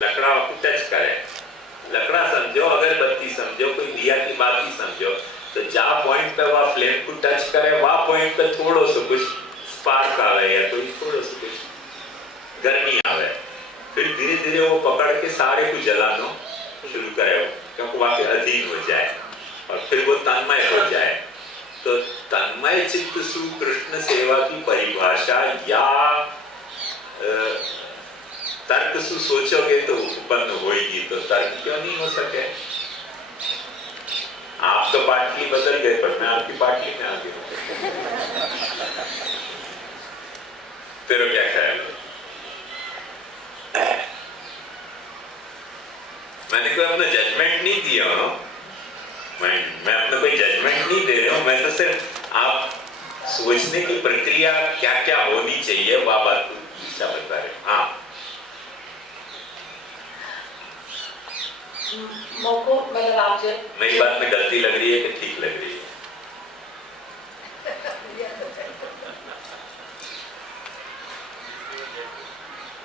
लकड़ा touch करे, लकड़ा समझो, अगरबत्ती समझो, कोई दिया की बाती समझो, तो जहाँ पॉइंट पे वह फ्लेम को टच करे वहाँ पॉइंट पे थोड़ो सो कुछ स्पार्क आवे या कोई थोड़ो सो कुछ गर्मी आवे, फिर धीरे धीरे वो पकड़ के सारे को जलाना शुरू करे, क्योंकि वहाँ पे अधीन हो जाए और फिर वो तन्मय हो जाए। तो तन्मय चित्त सु कृष्ण सेवा की परिभाषा या तर्क से सोचोगे तो उत्पन्न होगी, तो तर्क क्यों नहीं हो सके? आप तो पाटली बदल गए, पर मैं आपकी पाटली में आ गया। तेरा क्या ख्याल है? मैंने कोई अपना जजमेंट नहीं दिया हो, मैं अपना कोई जजमेंट नहीं दे रहा हूं, मैं तो सिर्फ आप सोचने की प्रक्रिया क्या क्या होनी चाहिए वह बात को बता रहे। हाँ, मोको मतलब आप जो मेरी बात में गलती लग रही है कि ठीक लग रही है?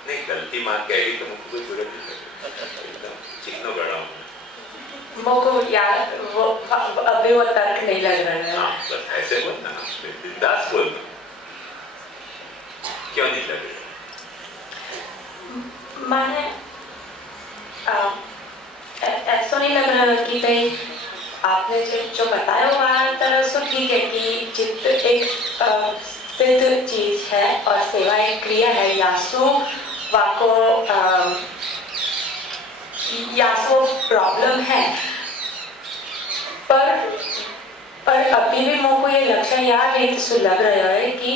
नहीं, गलती माँ कह रही तो मुझको कोई बुरा नहीं लगेगा, चिकनो बड़ा हूँ। मोको यार वो अभी वो तर्क नहीं लग रहा है। हाँ, बस ऐसे बोलना, बिंदास बोलना, क्यों नहीं लग रहा? मैंने ऐसा नहीं लग रहा कि भाई आपने जो बताया हुआ तरह से ठीक है कि चित्त एक सिद्ध चीज है और सेवा एक क्रिया है, यासो वाको यासो प्रॉब्लम है, पर अभी भी मुझको ये लक्षण याद है तो लग रहा है कि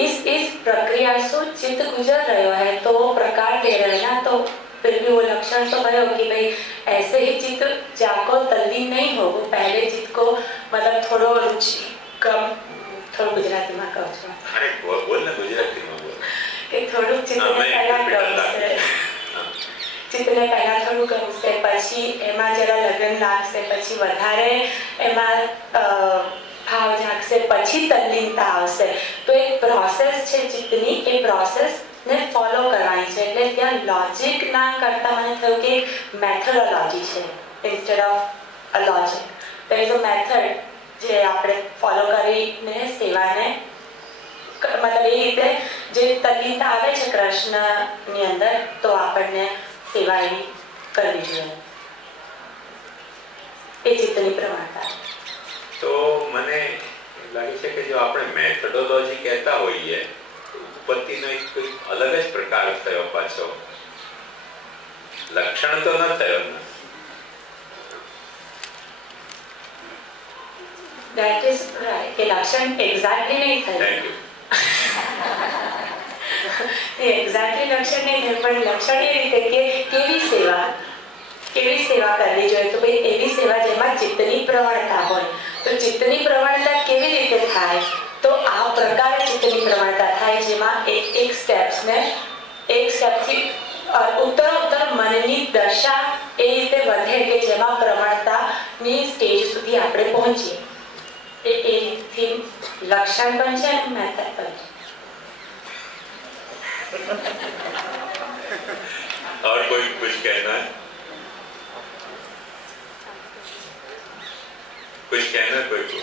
इस प्रक्रिया से चित्त गुजर रहा है तो वो प्रकार दे रहे हैं ना, तो फिर भी वो लक्षण तो भयो कि भाई ऐसे ही चित्त जाको तल्लीन नहीं हो, वो पहले चित्त को मतलब थोड़ो रुचि कम, थोड़ो गुजराती में कहूँ छो, अरे बोल ना गुजराती में बोल, कि थोड़ो चित्त ने पहला गम से, चित्त ने पहला थोड़ो गम से, पछी एमा जरा लगन लाग से, पछी वधारे एमा भाव जाग से, पछी तल्लीनता आवશે, तो एक प्रोसेस છે चित्तनी, એ प्रोसेस ने फॉलो करवानी છે, એટલે ત્યાં लॉजिक ना करता મને થયું કે મેથોડોલોજી છે instead of a logic. there is a method જે આપણે ફોલો કરીને સેવાને मतलब એ રીતે જે તલ્લીનતા આવે છે કૃષ્ણની અંદર, તો આપણને સેવા એવી કરવી જોઈએ, એ ચિત્તની પ્રમાણતા. तो મને લાગે છે કે જો આપણે મેથોડોલોજી કહેતા હોઈએ, उत्पत्तिનો એક કોઈ અલગ જ પ્રકાર થયો પાછો, લક્ષણ તો ન થયો ને? That is right. કે લક્ષણ એક્ઝેક્ટલી નહીં થયું. Thank you. એક્ઝેક્ટલી લક્ષણ નહીં થયું, પણ લક્ષણ એ રીતે કે કેવી સેવા કરવી જોઈએ, તો ભાઈ એવી સેવા જેમાં ચિત્તની પ્રવણતા હોય, તો ચિત્તની પ્રવણતા કેવી રીતે થાય, તો આ પ્રકારે ચિત્તની પ્રવણતા થાય જેમાં એક સ્ટેપ્સને એક સ્ટેપથી ઉત્તરોત્તર મનની દશા એ રીતે વધે કે જેમાં પ્રવણતાની સ્ટેજ સુધી આપણે પહોંચીએ, એ રીતથી લક્ષણ પણ છે અને મેથડ પણ છે. और कोई कुछ कहना है? कुछ कहना है कोई को?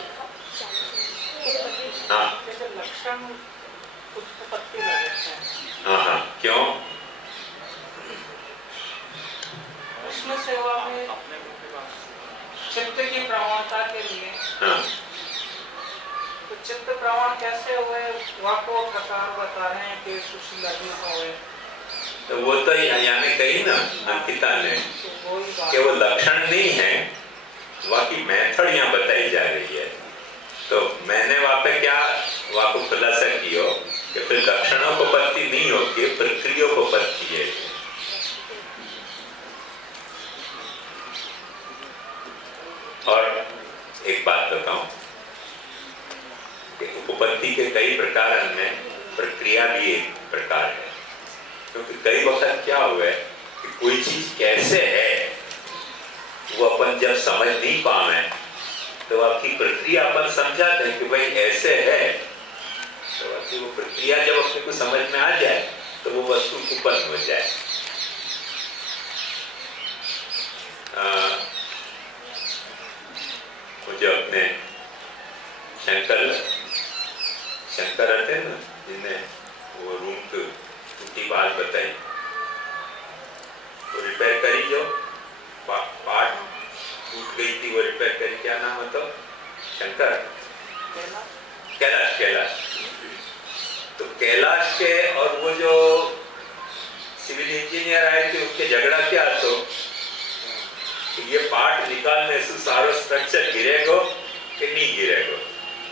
हाँ लक्षण उत्पत्ति लगते हैं। हाँ हाँ, क्यों? कृष्ण सेवा में चित्त की प्रवणता के लिए, हाँ, तो चित्त प्रवण कैसे हुए वाको प्रकार बता रहे हैं कि सुशील लग्न हुए, तो वो तो यानी कही ना अंकिता ने तो वही बात कि वो लक्षण नहीं है, वहाँ की मेथड यहाँ बताई जा रही है। तो मैंने वहाँ पे क्या वहाँ को खुलासा किया कि फिर लक्षणों को पत्ती नहीं होती, प्रक्रियाओं को पत्ती है। और एक बात बताऊं कि उपपत्ति के कई प्रकार में प्रक्रिया भी एक प्रकार है, क्योंकि कई वक्त क्या हुआ है कि कोई चीज कैसे है वो अपन जब समझ नहीं पाए तो आपकी प्रक्रिया अपन समझाते हैं कि भाई ऐसे है, तो आपकी वो प्रक्रिया जब अपने को समझ में आ जाए तो वो वस्तु उत्पन्न हो जाए। मुझे अपने शंकर रहते हैं ना, जिन्हें वो रूम की टूटी बात बताई, वो रिपेयर करी, जो पार्ट टूट गई थी वो रिपेयर करी, क्या नाम है तो शंकर, कैलाश। तो कैलाश के और वो जो सिविल इंजीनियर आए थे उनके झगड़ा क्या, तो ये पार्ट निकालने से सारा स्ट्रक्चर गिरेगो कि नहीं गिरेगो।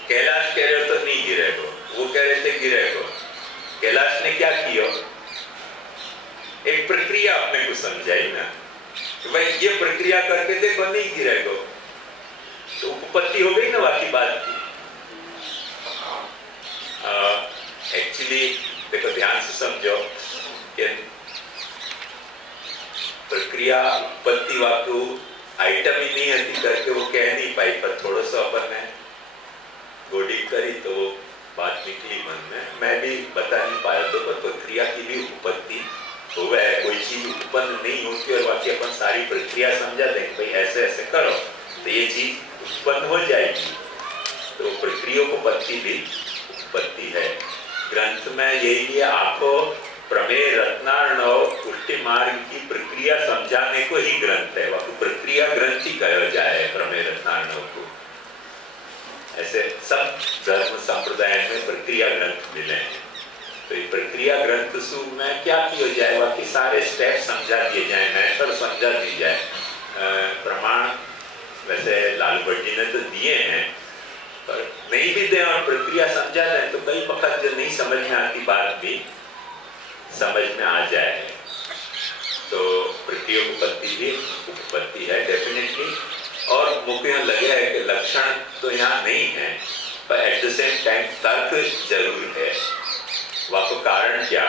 कैलाश कह रहे हो तो नहीं गिरेगो, वो कह रहे थे गिरेगो। कैलाश ने क्या किया, एक प्रक्रिया अपने को समझाई ना कि भाई ये प्रक्रिया करके देखो नहीं गिरेगो, तो उपपत्ति हो गई ना बाकी बात की। एक्चुअली देखो ध्यान से समझो कि प्रक्रिया उत्पत्ति वाकु आइटम ही नहीं आती करके वो कह नहीं पाई, पर थोड़ा सा अपन ने गोडी करी तो वो बात निकली मन में। मैं भी बता नहीं पाया तो, पर प्रक्रिया की भी उत्पत्ति हो गया, कोई चीज उत्पन्न नहीं होती और बाकी अपन सारी प्रक्रिया समझा दें भाई ऐसे ऐसे करो तो ये चीज उत्पन्न हो जाएगी। तो प्रक्रियोपत्ति भी उत्पत्ति है। ग्रंथ में यही आपको प्रमेय रत्नार्णव पुष्टि मार्ग की प्रक्रिया समझाने को ही ग्रंथ है, वह प्रक्रिया ग्रंथ ही कहा जाए प्रमेय रत्नार्णव को। ऐसे सब धर्म संप्रदाय में प्रक्रिया ग्रंथ मिले हैं। तो ये प्रक्रिया ग्रंथ में क्या किया जाए, बाकी सारे स्टेप समझा दिए जाए, मैथड समझा दी जाए। प्रमाण वैसे लाल भट्टी ने तो दिए हैं, पर नहीं भी दें और प्रक्रिया समझा दें तो कई वक्त जो नहीं समझ में आती बात भी समझ में आ जाए। तो प्रक्रियोपत्ति भी उपपत्ति है डेफिनेटली। और मुझे लगे है कि लक्षण तो यहाँ नहीं है, पर एट द सेम टाइम तर्क जरूर है। वह तो कारण क्या,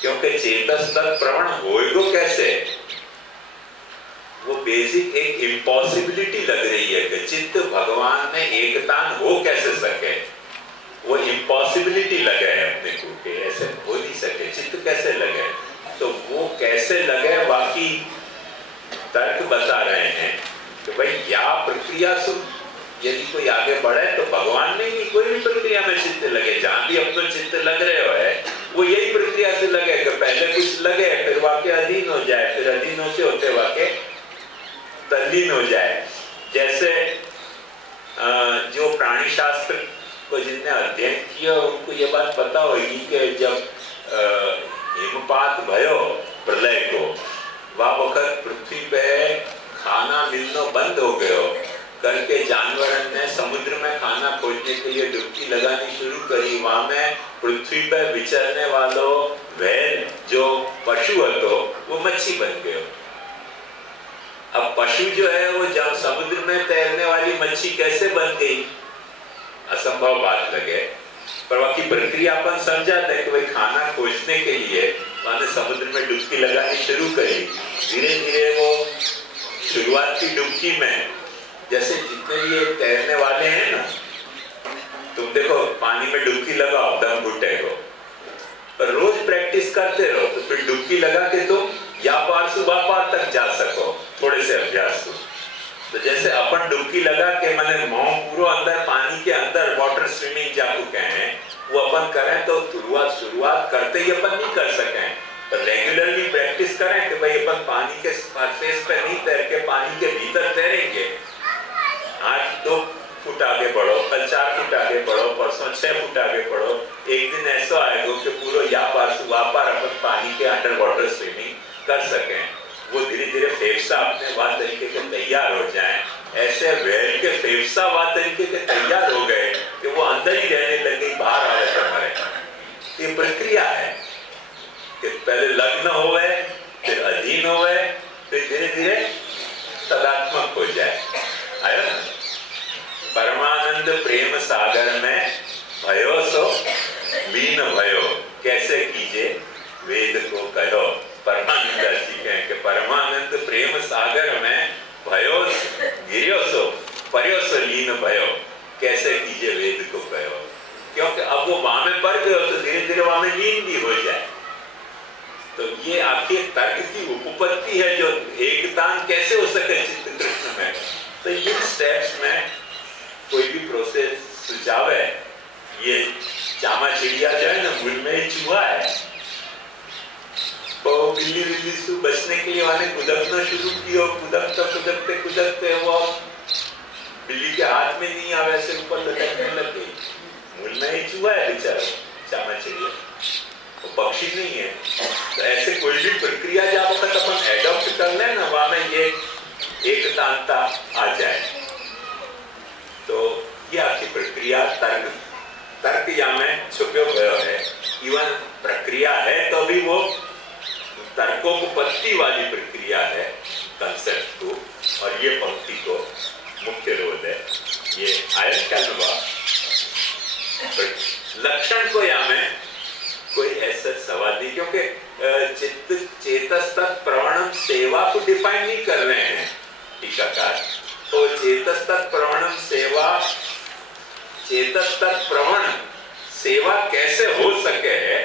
क्योंकि चेतस तक प्रवण होएगो कैसे, वो बेसिक एक इम्पॉसिबिलिटी लग रही है कि चित्त भगवान में एकतान हो कैसे सके। वो इम्पॉसिबिलिटी लगे है अपने को कि ऐसे हो नहीं सके, चित्त कैसे लगे। तो वो कैसे लगे बाकी तर्क बता रहे हैं कि भाई या प्रक्रिया सुन, यदि कोई आगे बढ़े तो भगवान में ही कोई भी प्रक्रिया में चित्त लगे। जहां भी अपना चित्त लग रहे हो है वो यही प्रक्रिया से लगे कि पहले कुछ लगे फिर वाक्य अधीन हो जाए, फिर अधीन होते वाक्य तल्लीन हो जाए। जैसे जो प्राणी शास्त्र को जिनने अध्ययन किया उनको ये बात पता होगी कि जब हिमपात भयो प्रलय को, वह वक्त पृथ्वी पे खाना मिलना बंद हो गयो करके जानवरों ने समुद्र में खाना खोजने के लिए डुबकी लगानी शुरू करी। वहां में पृथ्वी पर विचरने वालों वैल जो पशु હતો वो मच्छी बन गयो। अब पशु जो है वो जब समुद्र में तैरने वाली मच्छी कैसे बन गई, असंभव बात लगे। पर बाकी प्रक्रिया अपन समझाते हैं कि भाई खाना खोजने के लिए वहां समुद्र में डुबकी लगानी शुरू करी। धीरे धीरे वो शुरुआत की डुबकी में जैसे जितने भी तैरने वाले हैं ना, तुम देखो पानी में डुबकी लगाओ दम घुटेगो, पर रोज प्रैक्टिस करते रहो तो फिर डुबकी लगा के तुम या पार से वह पार तक जा सको थोड़े से अभ्यास को। तो जैसे अपन डुबकी लगा के मैंने पूरा अंदर पानी के अंदर वाटर स्विमिंग जा चुके हैं, वो अपन करें तो शुरुआत करते ही अपन नहीं कर सकें, पर रेगुलरली प्रैक्टिस करें कि भाई अपन पानी के सरफेस पे नहीं तैर के पानी के भीतर तैरेंगे। आज 2 फुट आगे बढ़ो, कल 4 फुट आगे बढ़ो, परसों 6 फुट आगे बढ़ो। एक दिन ऐसा आएगा कि पूरा या पार से वहां पार अपन पानी के अंडर वाटर स्विमिंग कर सकें। वो धीरे धीरे फेफसा अपने वाद तरीके के तैयार हो जाए। ऐसे वेल के फेफसा वाद तरीके के तैयार हो गए कि वो अंदर ही रहने लगे, बाहर आ रहे हमारे। ये प्रक्रिया है कि पहले लग्न हो गए, फिर अधीन हो गए, फिर धीरे धीरे सदात्मक हो जाए। आया ना? परमानंद प्रेम सागर में भयो सो बीन भयो, कैसे कीजे वेद को कहो। परमानंद जी कहें कि परमानंद प्रेम सागर में भयो गिरो सो पर्यो सो लीन भयो, कैसे कीजिए वेद को कहो। क्योंकि अब वो वहां में पड़ गए तो धीरे धीरे वहां में लीन भी हो जाए। आपकी एक तर्क की उपपत्ति है जो एकतान कैसे हो सके चित्त कृष्ण में। तो ये स्टेप्स में कोई भी प्रोसेस सुझाव है। ये चामा चिड़िया जो है ना, मुल में चूहा है, तो बिल्ली बिल्ली से बचने के लिए वाले कूदना शुरू किया, कूदते कूदते वो बिल्ली के हाथ में नहीं आ, वैसे ऊपर लटकने लग गई। मुल में ही चूहा है बेचारा चामा चिड़िया, वो पक्षी नहीं है। तो ऐसे कोई भी प्रक्रिया जब वक्त अपन एडॉप्ट कर ले ना, वहां में ये एकतांता आ जाए। तो ये आपकी प्रक्रिया तर्क यहाँ में छुपे हुए है। इवन प्रक्रिया है तो भी वो तर्कोपत्ति वाली प्रक्रिया है कंसेप्ट को, और ये पंक्ति को मुख्य रोध है। ये आयत क्या हुआ लक्षण को यहाँ में कोई ऐसा सवाल नहीं, क्योंकि चित्त चेतस्तत् प्रवणम सेवा को डिफाइन नहीं कर रहे हैं टीकाकार। तो चेतस्तत् प्रवणम सेवा, चेतस्तत् प्रवण सेवा कैसे हो सके है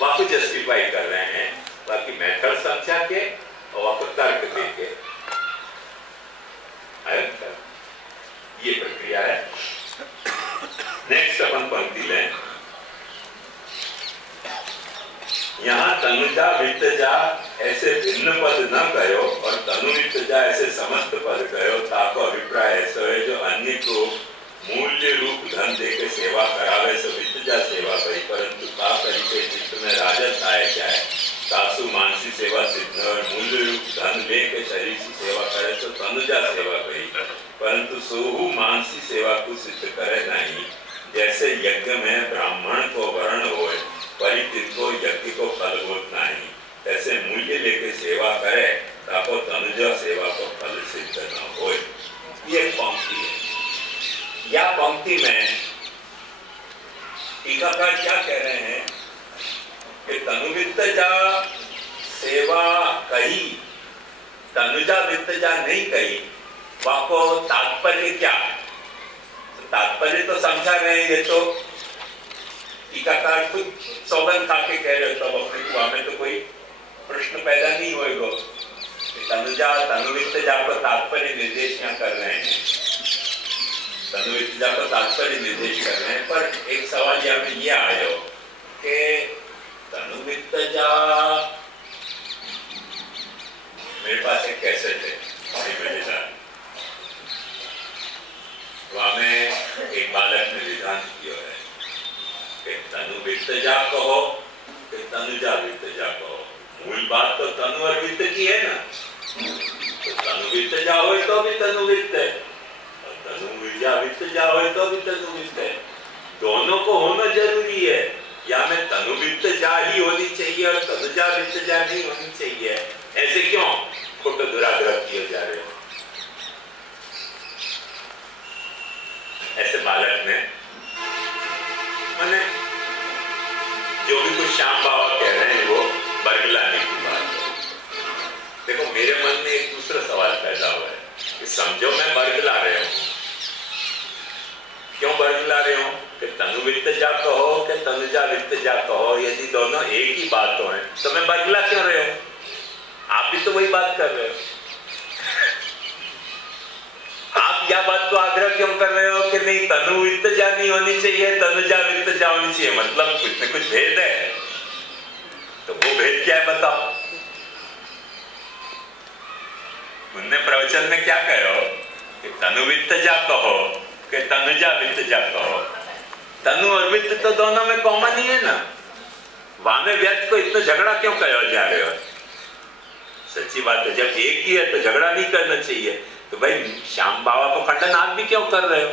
वह को जस्टिफाई कर रहे हैं। बाकी मेथड समझा के और वह को तर्क देके ये प्रक्रिया है। नेक्स्ट अपन पंक्ति लें। यहाँ तनुजा वित्तजा ऐसे भिन्न पद न कहो और तनु वित्तजा ऐसे समस्त पद कहो, ताको अभिप्राय ऐसा है जो अन्य को मूल्य रूप धन देके सेवा करावे सो वित्तजा सेवा करी, परंतु का करी के चित्त में राजस आए जाए तासु मानसी सेवा सिद्ध और मूल्य रूप धन लेके शरीर की सेवा करे तो तनुजा सेवा करी, परंतु सोहु मानसी सेवा को सिद्ध करे नहीं। जैसे यज्ञ में ब्राह्मण को वर्ण हो परिचित को यज्ञ को फल होत नहीं, ऐसे मूल्य लेके सेवा करे ताको तनुजा सेवा को फल सिद्ध न हो। ये पंक्ति है। या पंक्ति में टीकाकार क्या कह रहे हैं कि तनुवित्तजा सेवा कही, तनुजा वित्तजा नहीं कही। वाको तात्पर्य क्या? तात्पर्य तो समझा गए। ये तो टीकाकार खुद सौगंध खा के कह रहे हो, तो अपने को हमें तो कोई प्रश्न पैदा नहीं होएगा। तनुजा तनुवित्तजा को तात्पर्य निर्देश यहाँ कर रहे हैं, तनुवित्तजा को तात्पर्य निर्देश कर रहे हैं। पर एक सवाल यहाँ पे ये आयो कि तनुवित्तजा मेरे पास एक कैसेट है वहां में एक बालक ने विधान किया है कि तनु वित्तजा कहो कि तनुजा वित्तजा कहो। मूल बात तो तनु और वित्त की है ना, तो तनु वित्तजा हो तो भी तनु वित्त है, और तनु वित्तजा हो तो भी तनु वित्त है। दोनों को होना जरूरी है। या में तनु वित्तजा ही होनी चाहिए और तनुजा वित्तजा नहीं होनी चाहिए। ऐसे क्यों खोटो दुराग्रह किए जा रहे हो? ऐसे बालक ने मैंने जो भी कुछ श्याम बाबा कह रहे हैं वो बरगलाने की बात है। देखो मेरे मन में एक दूसरा सवाल पैदा हुआ है कि समझो मैं बरगला रहे हूं। क्यों बरगला रहे हो कि तनु वित्तजा कहो कि तनुजा वित्तजा कहो, यदि दोनों एक ही बात हो तो मैं बरगला क्यों रहे हो? आप भी तो वही बात कर रहे हो। आप यह बात को आग्रह क्यों कर रहे हो कि नहीं तनु वित्तजा नहीं होनी चाहिए, तनुजा वित्तजा होनी चाहिए? मतलब कुछ न कुछ भेद है। तो वो भेद क्या है बताओ? उनने प्रवचन में क्या कहो कि तनु वित्तजा कहो कि तनुजा वित्तजा कहो। तनु और वित्त तो दोनों में कॉमन ही है ना। वहां में व्यर्थ को इतना झगड़ा क्यों कहो जा रहे हो? सच्ची बात है, जब एक ही है तो झगड़ा नहीं करना चाहिए। तो भाई श्याम बाबा को खंडन आप भी क्यों कर रहे हो?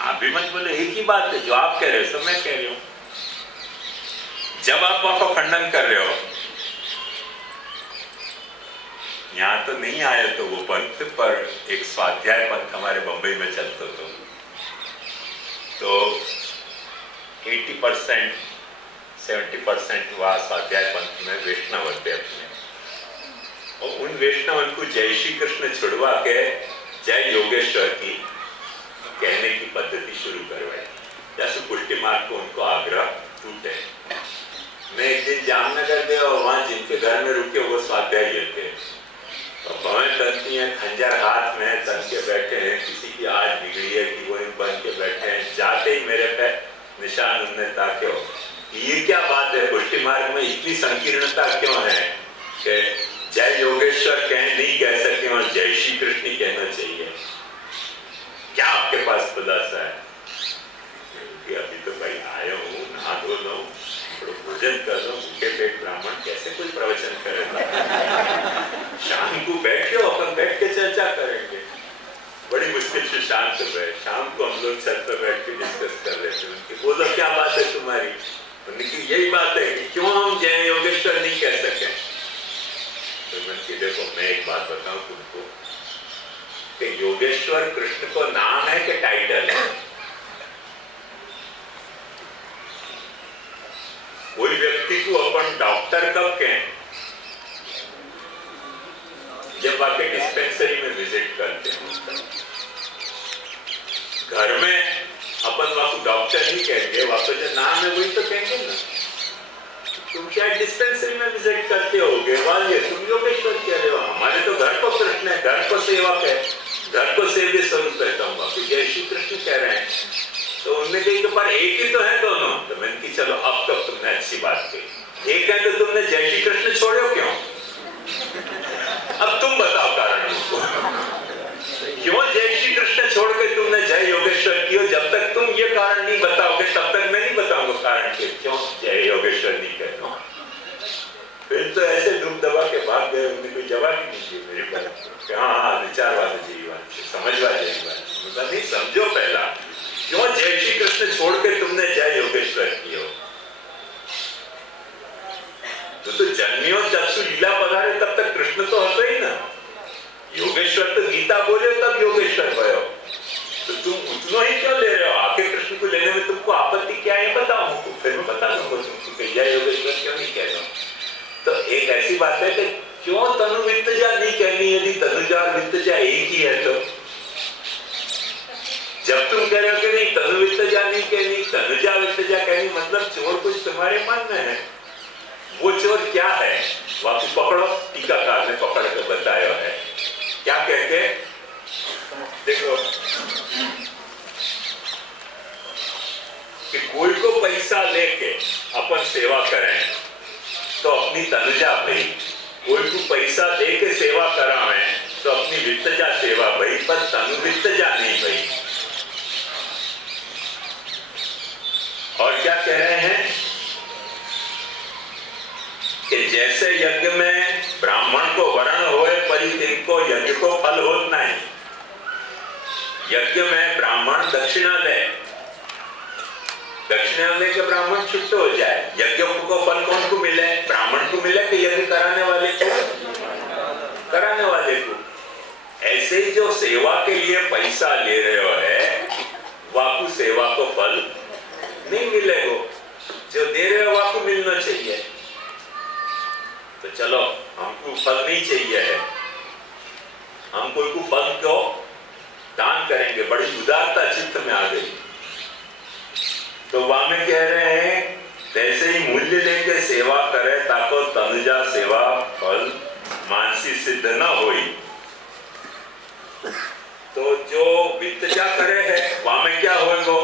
आप भी मत बोले, एक ही बात है, जो आप कह रहे हो तो मैं कह रही हूं। जब आप वहां को खंडन कर रहे हो, यहां तो नहीं आया तो वो पंथ पर एक स्वाध्याय पंथ हमारे बंबई में चलता तो 80% 70% वहां स्वाध्याय पंथ में वैष्णव होते अपने, और उन वैष्णव को जय श्री कृष्ण छुड़वा के जय योगेश्वर की कहने की पद्धति शुरू करवाई। जैसे पुष्टि मार्ग को उनको आग्रह टूटे। मैं एक दिन जामनगर गया और वहाँ जिनके घर में रुके वो स्वाध्यायी थे, तो भवन तनती है, खंजर हाथ में तन के बैठे हैं, किसी की आज बिगड़ी है कि वो बन के बैठे हैं। जाते ही मेरे पे निशान उन्होंने ताके हो, ये क्या बात है, पुष्टि मार्ग में इतनी संकीर्णता क्यों है कि जय योगेश्वर नहीं कह सके और जय श्री कृष्ण कहना चाहिए, क्या आपके पास खुलासा है? अभी तो भाई आया हूँ, नहा धो लो, भोजन कर लो, भूखे पेट ब्राह्मण कैसे कोई प्रवचन करेगा? शाम को बैठे हो, अपन बैठ के चर्चा करेंगे। बड़ी मुश्किल से शाम को बैठ, शाम को हम लोग छत पर बैठ के डिस्कस कर रहे थे। उनकी बोलो क्या बात है तुम्हारी? उनकी यही बात है कि क्यों हम जय योगेश्वर नहीं कह सके। तो उनकी देखो मैं एक बात बताऊं तुमको कि योगेश्वर कृष्ण को नाम है कि टाइटल है? कोई व्यक्ति को अपन डॉक्टर कब कहें? जब आपके डिस्पेंसरी में विजिट करते हैं। घर में अपन वहां डॉक्टर नहीं कहेंगे, वहां जो नाम है वही तो कहेंगे ना। तुम क्या डिस्पेंसरी में विजिट करते होगे, वाले तुम योगेश्वर कह रहे हो, हमारे तो घर को कृष्ण है, घर को सेवक है, घर को सेव्य स्वरूप कहता हूँ, बाकी जय श्री कृष्ण कह रहे हैं। तो उनने कही कि पर एक ही तो है दोनों। तो मैंने की चलो अब तक तुमने अच्छी बात कही, एक है तो तुमने जय श्री कृष्ण छोड़ो क्यों? अब तुम बताओ कारण उसको, क्यों जय श्री कृष्ण छोड़ के तुमने जय योगेश्वर किया? जब तक तुम ये कारण नहीं बताओगे तब तक मैं नहीं बताऊंगा कारण के क्यों जय योगेश्वर नहीं कहता हूं। फिर तो ऐसे डूब दबा के भाग गए, उन्हें कोई जवाब ही नहीं दिया मेरे पर। हाँ विचारवाद जीवन समझवा जीवन नहीं समझो, पहला क्यों जय श्री कृष्ण छोड़ के तुमने जय योगेश्वर किया? तो जन्मियों जब से लीला पधारे तब तक कृष्ण तो हंसो ही ना। योगेश्वर तो गीता बोले तब योगेश्वर भयो, तो तुम उतना ही क्यों ले रहे हो? आके कृष्ण को लेने में तुमको आपत्ति क्या है बताओ हमको, फिर मैं बता दूंगा तुमको जय योगेश्वर क्यों नहीं कह रहा हूं। तो एक ऐसी बात है कि क्यों तनु वित्तजा नहीं कहनी? यदि तनुजा और वित्तजा एक ही है तो जब तुम कह रहे हो कि नहीं तनु वित्तजा नहीं कहनी, तनुजा वित्तजा कहनी, मतलब चोर कुछ तुम्हारे मन में है। वो चोर क्या है वापस पकड़ो, टीकाकार ने पकड़ के बताया है क्या कह के। देखो कि कोई को पैसा लेके अपन सेवा करें तो अपनी तनुजा भई, कोई को पैसा दे के सेवा करावे तो अपनी वित्तजा सेवा भई, पर तनु वित्तजा नहीं भई। और क्या कह रहे हैं कि जैसे यज्ञ में ब्राह्मण को वर्ण होए परि तिनको यज्ञ को फल होत नहीं। यज्ञ में ब्राह्मण दक्षिणा दे, दक्षिणा दे के ब्राह्मण छुट्ट हो जाए। यज्ञ को फल कौन को मिले? ब्राह्मण को मिले कि यज्ञ कराने वाले को? कराने वाले को। ऐसे ही जो सेवा के लिए पैसा ले रहे हो है वाकु सेवा को फल नहीं मिलेगा, जो दे रहे हो वाकु मिलना चाहिए। तो चलो हमको फल नहीं चाहिए है, हम कोई को फल क्यों दान करेंगे, बड़ी उदारता चित्त में आ गई। तो वहां में कह रहे हैं जैसे ही मूल्य लेके सेवा करे ताको तनुजा सेवा फल मानसी सिद्ध न होई। तो जो वित्तजा करे है वहां में क्या होएगो?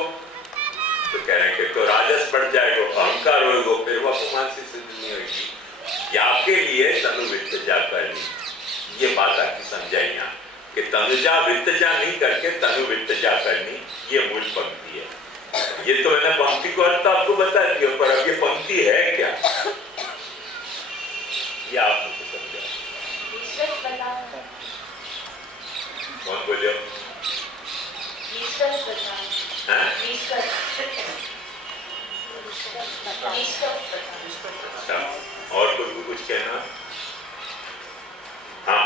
तो कह रहे हैं कि तो राजस बढ़ जाएगा, अहंकार होएगो, फिर वह मानसी सिद्ध नहीं होगी। आपके लिए तनु वित्तजा करनी, ये बात आपकी समझाई यहाँ कि तनुजा वित्तजा नहीं करके तनु वित्तजा करनी, ये मूल पंक्ति है। ये तो मैंने पंक्ति को अर्थ आपको बता दिया, पर अब ये पंक्ति है क्या ये आप मुझे समझा। कौन बोलियो? और कोई को कुछ कहना? हाँ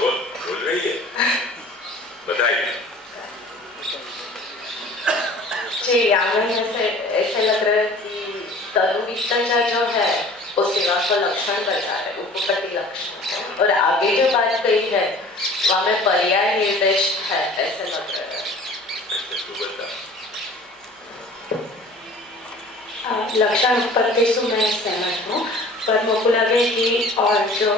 बोल रही है, बताइए। जी यहाँ से ऐसे लग रहा है कि तनु वित्तजा जो है वो सेवा का लक्षण बता है, उपपत्ति लक्षण, और आगे जो बात कही है वहाँ में पर्याय निर्देश है, ऐसे लग रहा है। तू बता। लक्षण उत्पत्ति से मैं सहमत हूँ, पर मुझे लगे कि और जो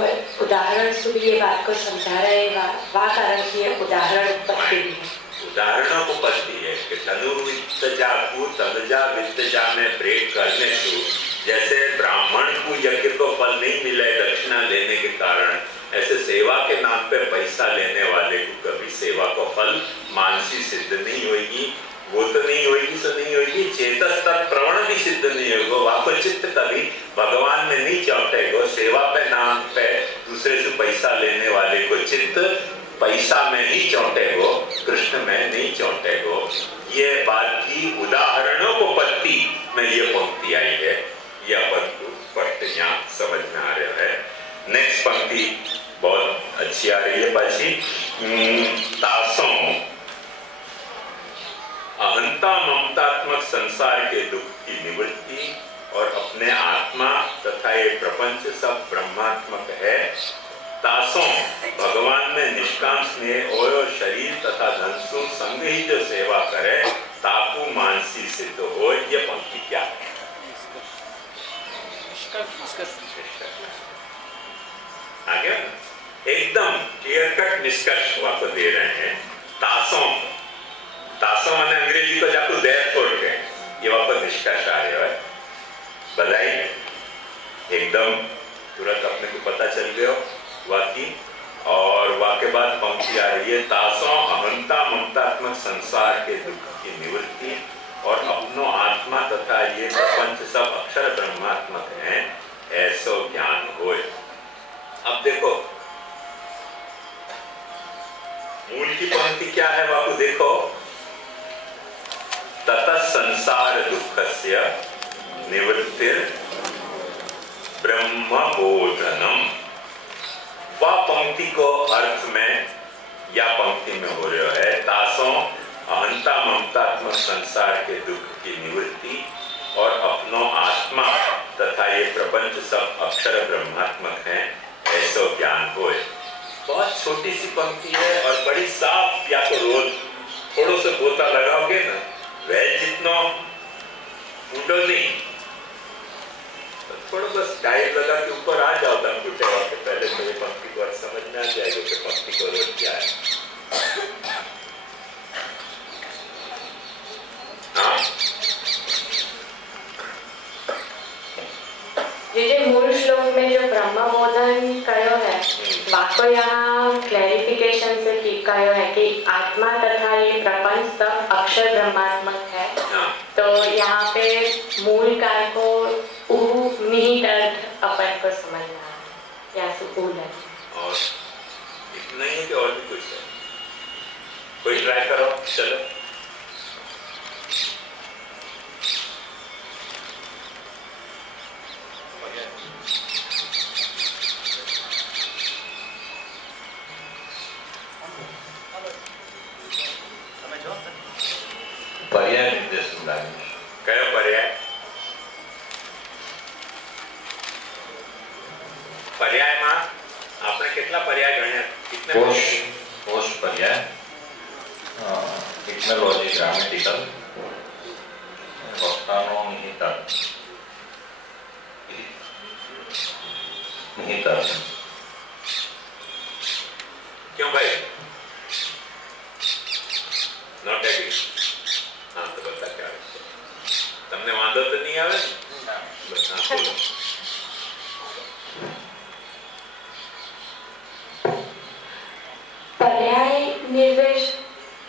उदाहरण से भी ये बात को समझा रहे वह कारण की ये उदाहरण उत्पत्ति भी है। उदाहरणों को पड़ती है कि तनु वित्तजा को तनुजा वित्तजा में ब्रेक करने से जैसे ब्राह्मण को यज्ञ को फल नहीं मिले दक्षिणा देने के कारण, ऐसे सेवा के नाम पे पैसा लेने वाले को कभी सेवा को फल मानसी सिद्ध नहीं होगी। वो तो नहीं होगी सो नहीं होगी, चेतस तक प्रवण भी सिद्ध नहीं होगा। वाको चित्त कभी भगवान में नहीं चौंटेगो। सेवा पे नाम पे दूसरे से पैसा लेने वाले को चित्त पैसा में ही चौंटेगो, कृष्ण में नहीं चौंटेगो। ये बात की उदाहरणों को पत्ती में ये पंक्ति आई है, यह पंक्ति यहाँ समझ में आ रहा है। नेक्स्ट पंक्ति बहुत अच्छी आ रही है पाची। तासों अहंता ममतात्मक संसार के दुख की निवृत्ति और अपने आत्मा तथा ये प्रपंच सब ब्रह्मात्मक है। तासों भगवान में निष्काम स्नेह और शरीर तथा धनसु संग ही जो सेवा करे ताकू मानसी सिद्ध हो। ये पंक्ति क्या है? आगे एकदम क्लियर कट निष्कर्ष आपको दे रहे हैं। तासों मैंने अंग्रेजी को जाकर देयरफॉर के ये वापस निष्कर्ष आ रहा है। बधाई, एकदम तुरंत अपने को पता चल गया वाकई। और वाक्य बाद पंक्ति आ रही है, तासों अहंता ममतात्मक संसार के दुख की निवृत्ति और अपनो आत्मा तथा ये प्रपंच सब अक्षर ब्रह्मात्मक हैं, ऐसो ज्ञान होए। अब देखो मूल की पंक्ति क्या है, बापू देखो। ततः संसार दुःखस्य निवृत्तिर ब्रह्मबोधनम। वह पंक्ति को अर्थ में या पंक्ति में हो रहा है, तासों अहंता ममतात्मक संसार के दुख की निवृत्ति और अपनो आत्मा तथा ये प्रपंच सब अक्षर ब्रह्मात्मक हैं, ऐसो ज्ञान होए। बहुत छोटी सी पंक्ति है और बड़ी साफ। या तो रोज थोड़ो से गोता लगाओगे ना, वह जितना ऊंडो नहीं, तो थोड़ा बस टाइप लगा के ऊपर आ जाओ दम टूटे के पहले, तो ये पंक्ति को समझ में आ जाएगा कि पंक्ति को रोज क्या है। हाँ, ये मूल श्लोक में जो ब्रह्मबोधन कयो है, वाको यहाँ क्लैरिफिकेशन से कयो है कि आत्मा तथा ये प्रपंच सब अक्षर ब्रह्मात्मक है। तो यहाँ पे मूल कार्य को निहित अर्थ अपन को समझना है या सुकून है। और इतना ही है कि और भी कुछ है? कोई ट्राई करो, चलो। पर्याय निर्देश कयो पर्याय? पर्याय में आपने कितना पर्याय गण्या? कितने कोश पर्याय, इटनोलॉजी ग्रामेटिकल, वक्तानो निहित। क्यों भाई? Not agree? हाँ तो बता क्या है? तमने वांदो तो नहीं आवे? बता बोलो। पर्याय निर्देश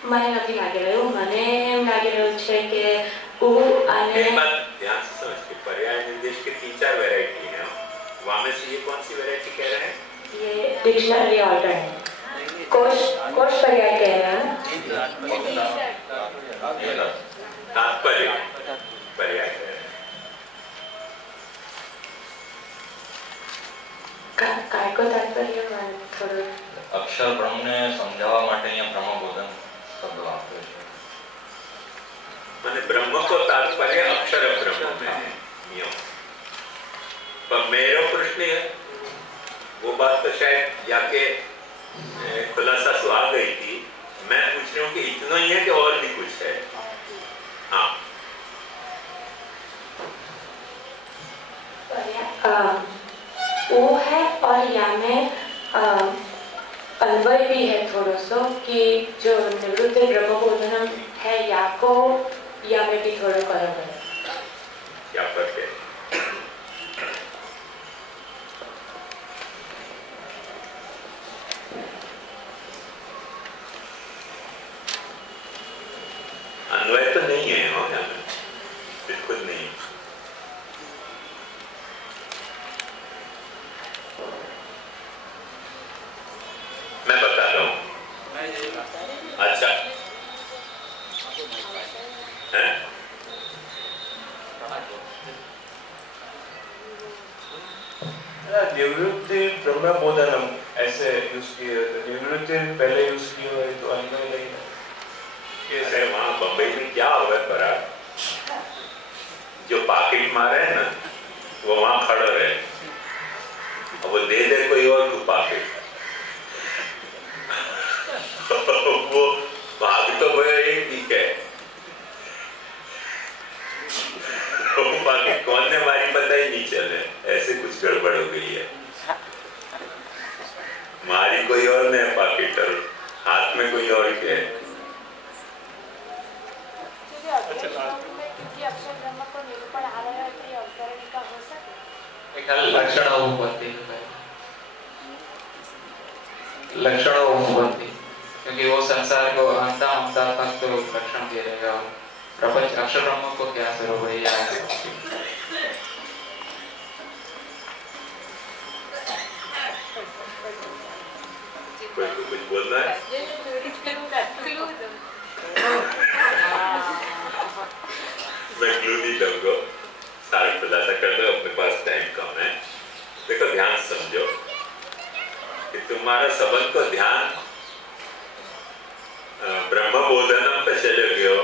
મને નથી લાગી રહ્યું। મને એમ લાગી રહ્યું છે કે एक बात ध्यान से समझ के, पर्याय निर्देश के 3-4 वैरायटी हैं। वहाँ में से ये कौन सी वैरायटी कह रहे हैं? ये डिक्शनरी ऑल्टरनेट कोश पर्याय कह रहे हैं। तात्पर्य पर्याय कह रहे हैं। काय को तात्पर्य थोड़ा अक्षर ब्रह्म ने समझावा माटे यहाँ ब्रह्मबोधन शब्द वापरे छे। माने ब्रह्म को तात्पर्य अक्षर ब्रह्म में है, यूं। पर मेरा प्रश्न है, वो बात तो शायद या के खुलासा सो आ गई थी। मैं पूछ रही हूँ कि इतना ही है कि और भी कुछ है? हाँ वो है, और या में अन्वय भी है थोड़ा सो कि जो निवृत्ति ब्रह्मबोधनम है या को या में भी थोड़ा करो है। क्या फर्क है? अन्वय तो नहीं है यहाँ में, बिल्कुल नहीं। मैं बता रहा हूँ। अच्छा है? निवृत्ति ब्रह्मबोधनम ऐसे यूज किए, निवृत्ति पहले यूज किए हुए तो अन्वय नहीं है। कैसे वहाँ बम्बई में क्या हुआ परा, जो पॉकेट मारे है ना वो वहाँ खड़ा रहे और वो दे दे कोई और को पॉकेट वो भाग तो वो एक ठीक है, पॉकेट कौन ने मारी पता ही नहीं चले, ऐसे कुछ गड़बड़ हो गई है। मारी कोई और ने पॉकेट और हाथ में कोई और के है। लक्षण क्योंकि वो संसार को अंता अंता तक तो लक्षण दे रहेगा। प्रपंच अक्षर ब्रह्म को क्या स्वरूप है या कोई को कुछ बोलना है? मैं क्लू नहीं दूंगा, सारी खुलासा कर दो, अपने पास टाइम कम है। देखो ध्यान समझो कि तुम्हारा सबन को ध्यान ब्रह्मबोधनम पे चले गयो,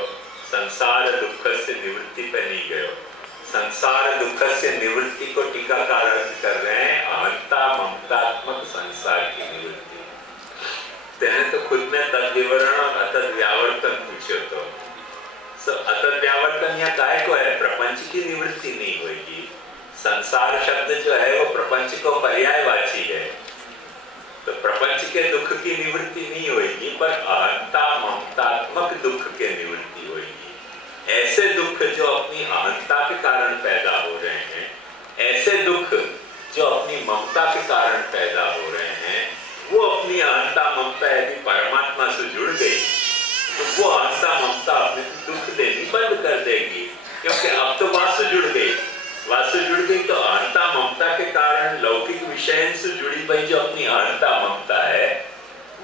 संसार दुख से निवृत्ति पे नहीं गयो। संसार दुख से निवृत्ति को टीकाकार अर्थ कर रहे हैं अहंता ममतात्मक संसार की निवृत्ति। तेने तो खुद में तद विवरण और अतद व्यावर्तन पूछे तो अतद व्यावर्तन या काय को है, प्रपंच की निवृत्ति नहीं होगी। संसार शब्द जो है वो प्रपंच को पर्यायवाची है, तो प्रपंच के दुख की निवृत्ति नहीं होगी, पर अहंता ममतात्मक दुख के निवृत्ति होगी। ऐसे दुख जो अपनी अहंता के कारण पैदा हो रहे हैं, ऐसे दुख जो अपनी ममता के कारण पैदा हो रहे हैं, वो अपनी अहंता ममता यदि परमात्मा से जुड़ गई तो वो अहंता ममता अपने दुख देनी बंद कर देगी, क्योंकि अब तो वासु जुड़ गई। वासु जुड़ गई तो अहंता ममता के कारण लौकिक विषय से जुड़ी हुई जो अपनी अहंता ममता है,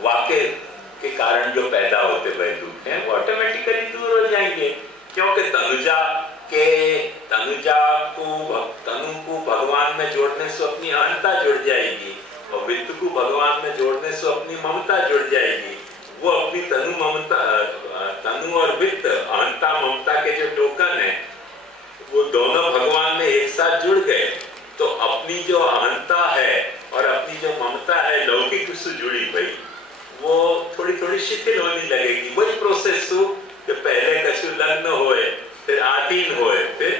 वाक्य के कारण जो पैदा होते हुए दुख हैं, वो ऑटोमेटिकली दूर हो जाएंगे। क्योंकि तनु को भगवान में जोड़ने से अपनी अहंता जुड़ जाएगी, और वित्त को भगवान में जोड़ने से अपनी ममता जुड़ जाएगी। वो अपनी तनु और वित्त अहंता ममता के जो टोकन है, वो दोनों भगवान में एक साथ जुड़ गए, तो अपनी जो अहंता है और अपनी जो ममता है लौकिक से जुड़ी हुई, वो थोड़ी थोड़ी शिथिल होने लगेगी। वही प्रोसेस हो कि पहले कछु लग्न होए, फिर आधीन होए, फिर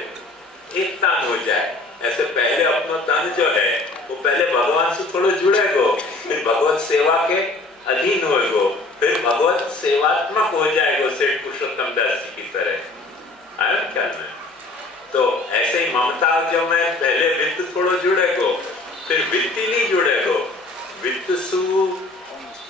एक तान हो जाए। ऐसे पहले अपना तन जो है वो पहले भगवान से थोड़ा जुड़ेगो, फिर भगवत सेवा के अधीन होएगो, फिर भगवत सेवात्मक हो जाएगो, सेठ पुरुषोत्तम दास जी की तरह। आया ख्याल में? तो ऐसे ही ममता जो में पहले वित्त थोड़ा जुड़ेगो, फिर वित्ती नहीं जुड़ेगो, वित्त सु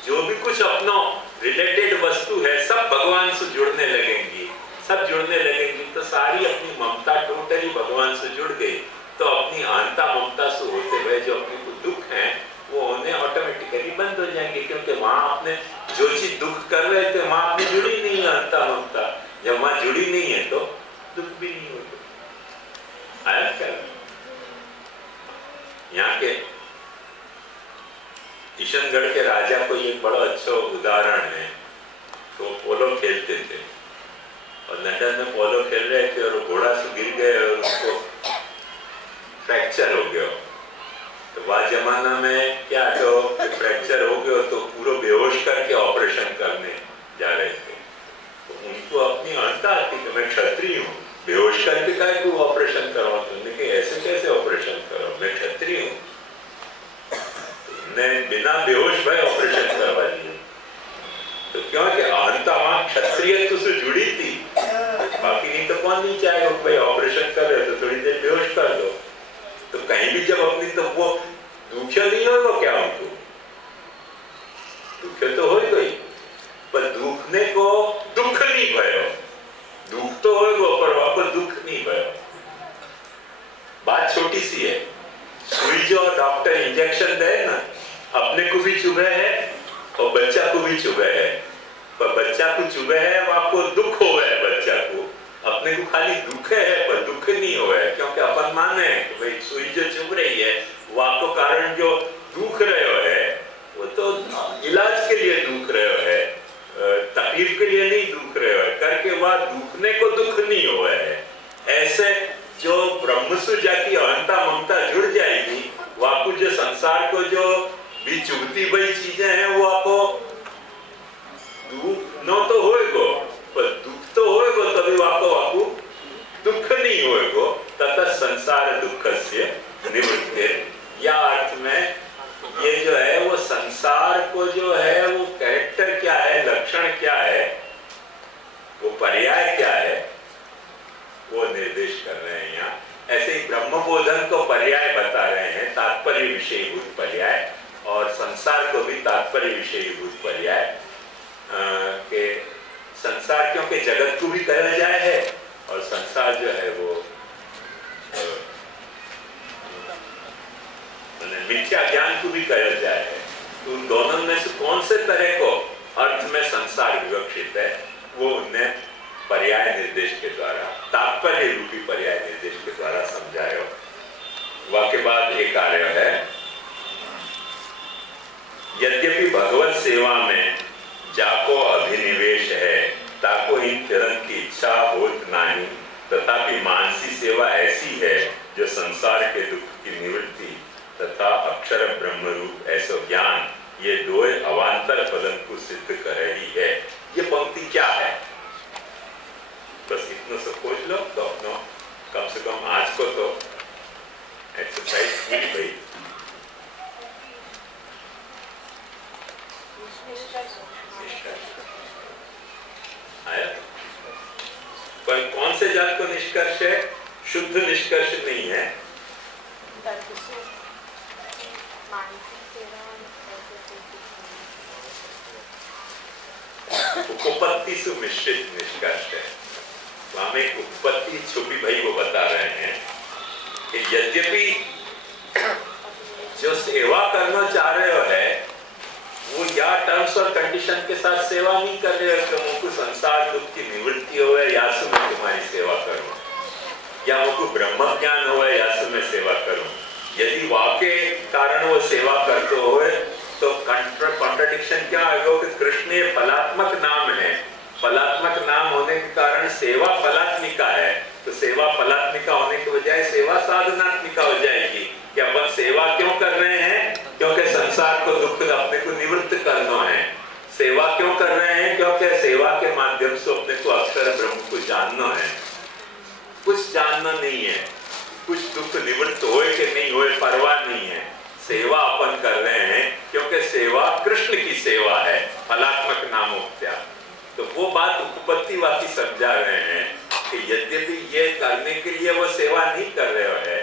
जो भी कुछ अपना रिलेटेड वस्तु है सब भगवान से जुड़ने लगेंगी, सब जुड़ने लगेंगी, तो सारी अपनी ममता टोटली भगवान से जुड़ गई। तो अपनी अहंता ममता से होते हुए जो अपने को दुख है वो होने ऑटोमेटिकली बंद हो जाएंगे, क्योंकि वहां आपने जो चीज दुख कर रहे थे वहां आपने जुड़ी नहीं है अहंता ममता। जब वहां जुड़ी नहीं है तो दुख भी नहीं होगा। आया क्या? यहाँ के किशनगढ़ के राजा को एक बड़ा अच्छा उदाहरण है। तो पोलो खेलते थे और लंदन में पोलो खेल रहे थे और घोड़ा से गिर गए और उसको फ्रैक्चर हो गया। तो वह जमाना में क्या तो फ्रैक्चर हो गया तो पूरा बेहोश करके ऑपरेशन करने जा रहे थे। तो उनको अपनी अहंता आती कि मैं क्षत्रिय हूँ, बेहोश करके क्या को ऑपरेशन करवाओ? तुमने कि ऐसे कैसे ऑपरेशन करो, मैं बिना बेहोश भाई ऑपरेशन करवा दिए। तो क्यों कि अहंता वहां क्षत्रियत्व से जुड़ी थी, बाकी नहीं तो कौन नहीं चाहेगा भाई ऑपरेशन कर रहे तो थोड़ी देर बेहोश कर दो। तो कहीं भी जब अपनी, तो वो दुख नहीं होगा क्या उनको? दुख तो हो गई, पर दुखने को दुख नहीं भयो, दुख तो होगा पर वहां पर दुख नहीं भयो। बात छोटी सी है, सुई जो डॉक्टर इंजेक्शन दे ना, अपने को भी चुभे है और बच्चा को भी चुभे है, पर बच्चा को चुभे है वो आपको दुख हो है, बच्चा को अपने को खाली दुख है पर दुख नहीं हो है, क्योंकि अपन माने भाई सुई जो चुभ रही है वो आपको कारण जो दुख रहे है वो तो इलाज के लिए दुख रहे है, तकलीफ के लिए नहीं दुख रहे है, करके वह दुखने को दुख नहीं हो है। ऐसे जो ब्रह्मसु जाकी अहंता ममता जुड़ जाएगी, वो आपको जो संसार को जो भी चुभती हुई चीजें हैं वो आपको दुख न तो होएगो पर दुख तो होएगो, तभी आपको दुख नहीं होएगो। तथा संसार दुख से निवृत्ति, या अर्थ में ये जो है वो संसार को जो है वो कैरेक्टर क्या है, लक्षण क्या है, वो पर्याय क्या है, वो निर्देश कर रहे हैं यहाँ। ऐसे ही ब्रह्मबोधन को पर्याय बता रहे हैं, तात्पर्य विषयभूत पर्याय, और संसार को भी तात्पर्य विषयभूत पर्याय के संसार, क्योंकि जगत को भी कहा जाए है और संसार जो है वो मिथ्या ज्ञान को भी कहा जाए है। तो उन दोनों में से कौन से तरह को अर्थ में संसार विवक्षित है, वो उन्हें पर्याय निर्देश के द्वारा, तात्पर्य रूपी पर्याय निर्देश के द्वारा समझाया। वाक्य बाद एक कार्य है, यद्यपि भगवत सेवा में जाको अभिनिवेश है, ताको इन किरण की इच्छा होत नहीं, तथापि मानसी सेवा ऐसी है जो संसार के दुख की निवृत्ति तथा अक्षर ब्रह्म रूप ऐसा ज्ञान, ये दो अवांतर फलन को सिद्ध कर रही है। ये पंक्ति क्या है? बस इतना सब खोज लो तो अपना कम से कम आज को तो एक्सरसाइज की भाई। आया? पर कौन से जात को निष्कर्ष है? शुद्ध निष्कर्ष नहीं है, उपपत्ति से मिश्रित निष्कर्ष है। वहां में उपपत्ति छुपी भाई वो बता रहे हैं कि यद्यपि जो सेवा करना चाह रहे हो है वो या टर्म्स और कंडीशन के साथ सेवा नहीं कर रहे हो कि मुझको संसार दुख की निवृत्ति हो या सु मैं तुम्हारी सेवा करूं, या मुझको ब्रह्म ज्ञान हो या सु मैं सेवा करूं। यदि वाकई कारण वो सेवा करते हो तो कॉन्ट्रडिक्शन क्या आएगा कि कृष्ण ये फलात्मक नाम है, फलात्मक नाम होने के कारण सेवा फलात्मिका है, तो सेवा फलात्मिका होने की बजाय सेवा साधनात्मिका हो जाएगी कि अपन सेवा क्यों कर रहे हैं? क्योंकि संसार को दुख अपने को निवृत्त करना है। सेवा क्यों कर रहे हैं? क्योंकि सेवा के माध्यम से अपने को अक्षर ब्रह्म को जानना है। कुछ जानना नहीं है, कुछ दुख निवृत्त होए कि नहीं होए परवाह नहीं है, सेवा अपन कर रहे हैं क्योंकि सेवा कृष्ण की सेवा है, फलात्मक नामोक्त्या। तो वो बात उपपत्तिवादी समझा रहे हैं कि यद्यपि ये करने के लिए वो सेवा नहीं कर रहे हैं,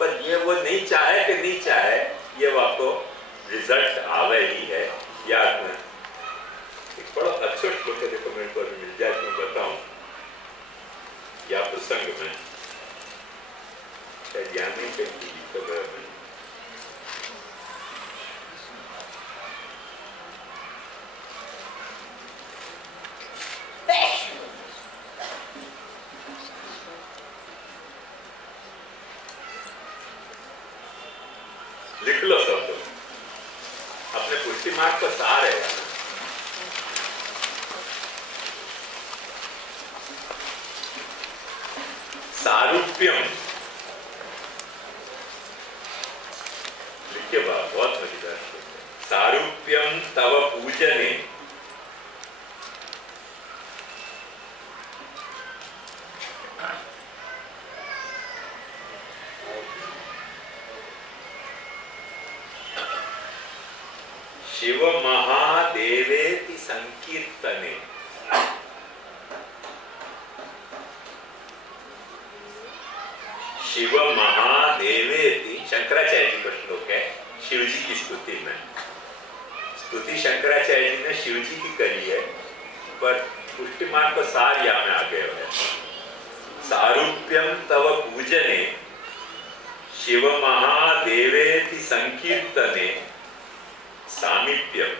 पर ये वो नहीं चाहे कि नहीं चाहे, ये वो आपको रिजल्ट आवे ही है। याद में एक बड़ा अच्छा श्लोक है, देखो मेरे को अभी मिल जाए तो मैं बताऊं, या प्रसंग में ज्ञानी पे लिख लो सब, अपने पुष्टि मार्ग का सार है। सारूप्यम लिखिए बात, बहुत मजेदार। सारूप्यम तव पूजने शिव महादेवेति संकीर्तने। शिव महादेवेति शंकराचार्य जी का श्लोक है शिव जी की स्तुति में। स्तुति शंकराचार्य जी ने शिव जी की करी है, पर पुष्टिमान को सार यहाँ में आ गए हुए। सारूप्यम तव पूजने शिव महादेवेति संकीर्तने सामीप्यम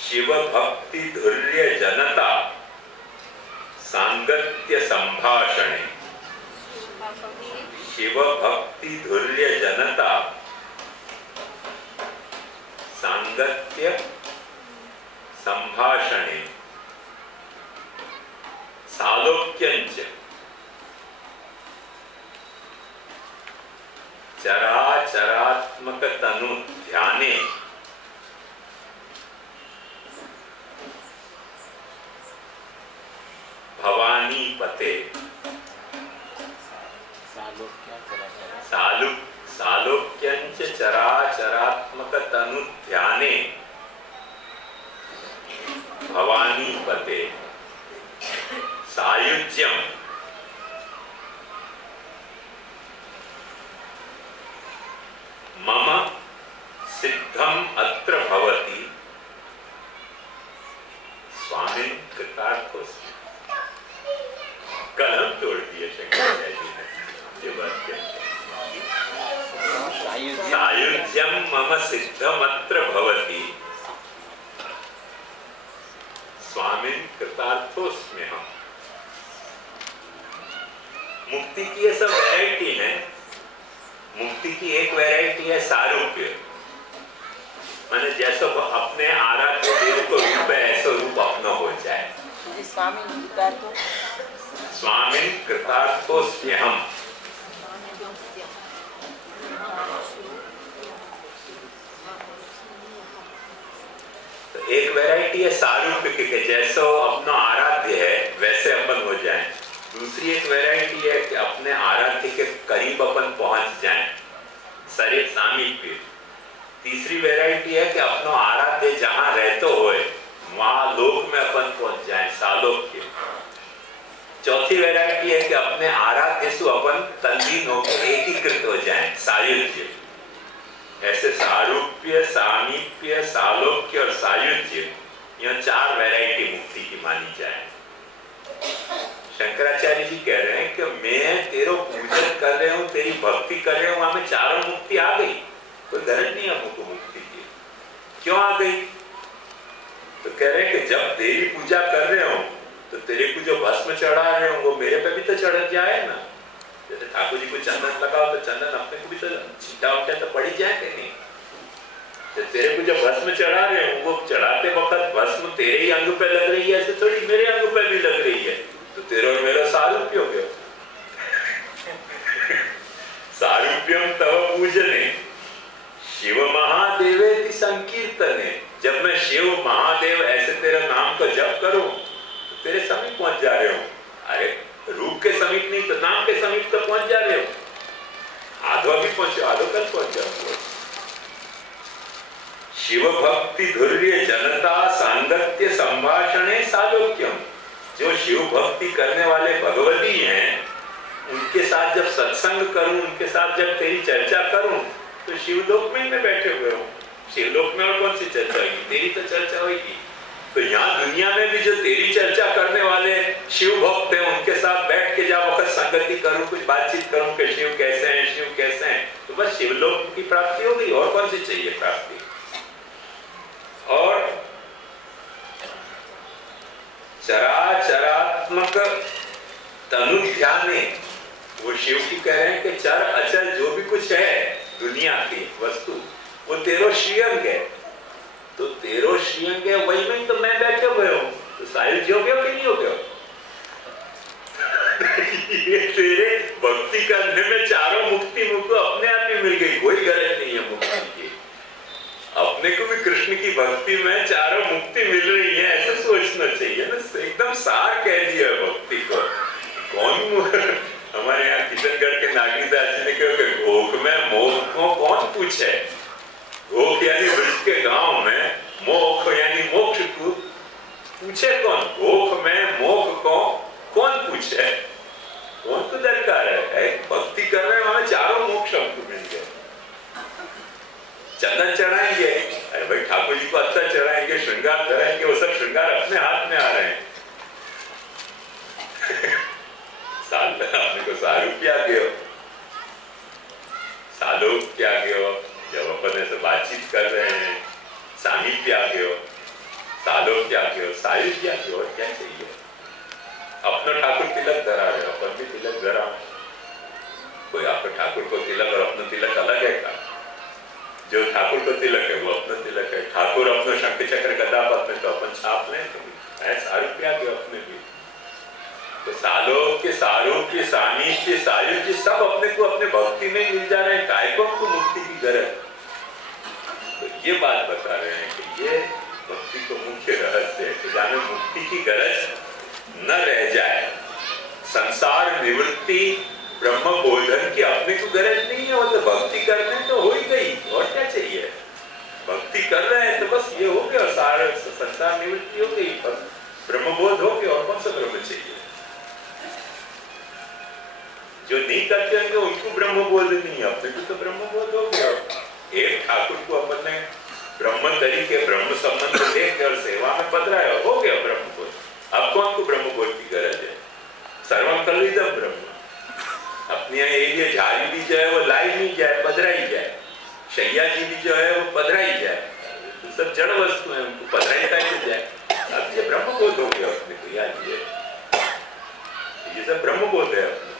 शिव भक्ति धुर्य जनता सांगत्य संभाषणे। शिव भक्ति धुर्य जनता सांगत्य संभाषणे सालोक्यंच चराचरात्मक तनु ध्याने भवानी पते। सालोक्यंच चराचरात्मक तनु ध्याने भवानी पते सायुज्यम मम सिद्धम अत्र भवति स्वामी कृतार्थोस्मि। कलम तोड़ दिए शंकराचार्य जी ने ये बात क्या। सायुज्यम मम सिद्धम अत्र भवति स्वामी कृतार्थोस्मि। हम मुक्ति की ये सब वैरायटी है। मुक्ति की एक वैरायटी है सारूप्य, माने जैसा अपने आराध्य देव को रूप है ऐसा रूप अपना हो जाए। स्वामी कृतार्थोस्म्यहम्। तो एक वैरायटी है सारूप्य के जैसा अपना आराध्य है वैसे अपन हो जाए। दूसरी एक वैरायटी है कि अपने आराध्य के करीब अपन पहुंच जाएं, शरीर सामीप्य। तीसरी वैरायटी है कि अपना आराध्य जहां रहते होए वहां लोक में अपन पहुंच जाएं, सालोक्य। चौथी वैरायटी है कि अपने आराध्य से अपन तल्लीन होकर एकीकृत हो जाएं, सायुज्य। ऐसे सारूप्य, सामीप्य, सालोक्य और सायुज्य, यह चार वैरायटी मुक्ति की मानी जाए। शंकराचार्य जी कह रहे हैं कि मैं तेरो पूजन कर रहे हूँ, तेरी भक्ति कर रहे हूँ, हमें चारों मुक्ति आ गई, कोई गरज नहीं है हमको मुक्ति की। क्यों आ गई? तो कह रहे हैं कि जब तेरी पूजा कर रहे हो तो तेरे को जो भस्म चढ़ा रहे हो वो मेरे पे भी तो चढ़ जाए ना। जैसे ठाकुर जी को चंदन लगाओ तो चंदन अपने को भी तो छीटा उठा तो पड़ ही जाए कि नहीं। तो तेरे को जो भस्म चढ़ा रहे हो वो चढ़ाते वक्त भस्म तेरे ही अंग पे लग रही है, ऐसे थोड़ी मेरे अंग पे भी लग रही है, तो तेरा और मेरा सारूप्य हो गया। सारूप्यम तव पूजने शिव महादेवेति संकीर्तने। जब मैं शिव महादेव ऐसे तेरे नाम को जप करूं तो तेरे समीप पहुंच जा रहे हो। अरे रूप के समीप नहीं तो नाम के समीप तो पहुंच जा रहे हो। आधो भी पहुंचे, आधो कल पहुंच जाओगे। शिव भक्ति धुर्य जनता सांगत्य संभाषणे सालोक्यम। जो शिव भक्ति करने वाले भगवती हैं उनके साथ जब सत्संग करूं, उनके साथ जब तेरी चर्चा करूं तो शिवलोक में मैं बैठे हुए हूँ। शिवलोक में और कौन सी चर्चा होगी? तेरी तो चर्चा होगी। तो यहाँ दुनिया में भी जो तेरी चर्चा करने वाले शिव भक्त हैं उनके साथ बैठ के जब वक्त संगति करूं, कुछ बातचीत करूं कि शिव कैसे हैं, शिव कैसे हैं, तो बस शिवलोक की प्राप्ति हो गई। और कौन सी चाहिए प्राप्ति? और चराचरात्मक तनु ध्याने, वो शिव की कह रहे हैं कि चर अचल जो भी कुछ है दुनिया की वस्तु वो तेरो श्रीअंग है। तो तेरो श्रीअंग है वही में तो मैं बैठे हुए हूँ, तो सायुज्य हो गया कि नहीं हो गया? ये तेरे भक्ति करने में चारों मुक्ति मुझको अपने आप ही मिल गई, कोई गरज नहीं है मुक्ति की। अपने को भी कृष्ण की भक्ति में चारों मुक्ति मिल रही है ऐसा सोचना चाहिए ना। एकदम सार कह दिया भक्ति को। कौन हमारे यहाँ किशनगढ़ के नागरीदास जी ने कहा कि भोग में मोह को कौन पूछे, यानी वृक्ष के गांव में मोक्ष यानी मोक्ष को पूछे कौन? भोख में मोक्ष को कौन पूछे? कौन तो दरकार है? भक्ति कर रहे हैं, हमें चारों मोक्ष हमको मिल गए। चंदन चढ़ाएंगे, अरे भाई ठाकुर जी को अच्छा चढ़ाएंगे, श्रृंगार कराएंगे, वो सब श्रृंगार अपने हाथ में आ रहे हैं। साल अपने को सारू क्या गयो, सालों क्या गयो, जब अपन ऐसे बातचीत कर रहे हैं, सानिध्य आ गयो, सालों क्या गयो, सायुज्य क्या गयो, और क्या चाहिए? अपना ठाकुर तिलक धरा रहे, अपन भी तिलक धरा। कोई आपका ठाकुर को तिलक और अपना तिलक अलग है का? जो ठाकुर को तिलक है वो अपना तिलक है। ठाकुर अपना शंख चक्र गदा पद में तो अपन छाप लें, सारू क्या गयो अपने भी। तो सालों के सानिध्य सायुज्य सब अपने को अपने भक्ति में मिल जा रहे हैं। काय को हमको मुक्ति की गरज? तो ये बात बता रहे हैं कि ये भक्ति को मुख्य रहस्य है कि जाने मुक्ति की गरज न रह जाए। संसार निवृत्ति ब्रह्म बोधन की अपने को गरज नहीं है, वो तो भक्ति करने तो हो ही गई, और क्या चाहिए? भक्ति कर रहे हैं तो बस ये हो गया, सारा संसार निवृत्ति हो गई, ब्रह्मबोध हो गया, और कौन सा ब्रह्म चाहिए? जो नहीं करते होंगे उनको ब्रह्मबोध नहीं है, अपने को तो ब्रह्मबोध हो गया। एक ठाकुर को अपन ने ब्रह्म तरीके ब्रह्म संबंध देख और सेवा में पधराया, हो गया ब्रह्मबोध। अब कौन को ब्रह्मबोध की गरज है? सर्वम खलुइदम ब्रह्म। अपने एरिया झाड़ी भी जो है वो लाई नहीं जाए, पधराई जाए। शैया जी भी जो है वो पधराई जाए, तो सब जड़ वस्तु है, उनको पधराई जाए। अब ये ब्रह्मबोध हो गया अपने को, याद ये सब ब्रह्मबोध है अपने।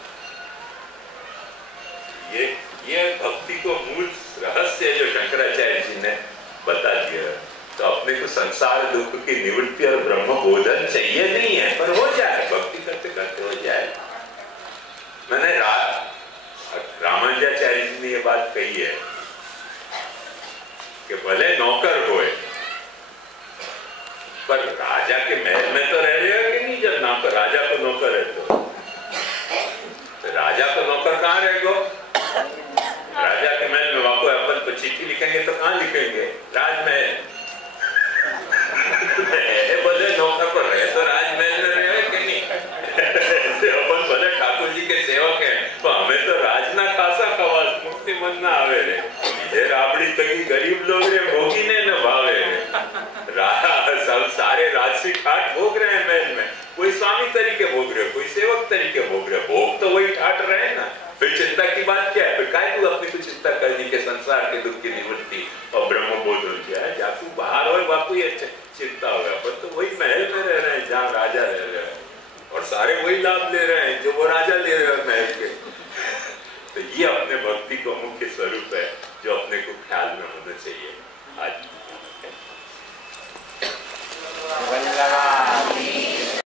ये भक्ति को मूल रहस्य जो शंकराचार्य जी ने बता दिया। तो अपने को संसार दुख की निवृत्ति और ब्रह्म बोधन चाहिए नहीं है, पर हो जाए, भक्ति करते करते हो जाए। मैंने रामानुजाचार्य जी ने ये बात कही है कि भले नौकर होए, पर राजा के महल में तो रह रहे हो कि नहीं? जब नौकर राजा को नौकर है तो राजा को नौकर कहाँ रहेगा? राजा के महल में वाको अपन को चिट्ठी लिखेंगे तो कहाँ लिखेंगे? राजमहल। बोले नौकर पर रहे तो राजमहल में रहे कि नहीं? अपन बोले ठाकुर जी के सेवक हैं तो हमें तो राज ना खासा खवास मुक्ति मन ना आवे रे। ये राबड़ी तकी गरीब लोग रे भोगी ने न भावे रे। सब सारे राजसी ठाट भोग रहे हैं महल में, कोई स्वामी तरीके भोग रहे, कोई सेवक तरीके भोग रहे, भोग तो वही ठाट रहे ना। फिर चिंता की बात क्या है? फिर काय तू अपनी को चिंता करनी के संसार के दुख की निवृत्ति और ब्रह्मबोध हो जाए? जाकू बाहर हो बापू ये चिंता हो गया, पर तो वही महल में रह रहे हैं जहाँ राजा रह रहे हैं, और सारे वही लाभ ले रहे हैं जो वो राजा ले रहे हैं महल के। तो ये अपने भक्ति को मुख्य स्वरूप है जो अपने को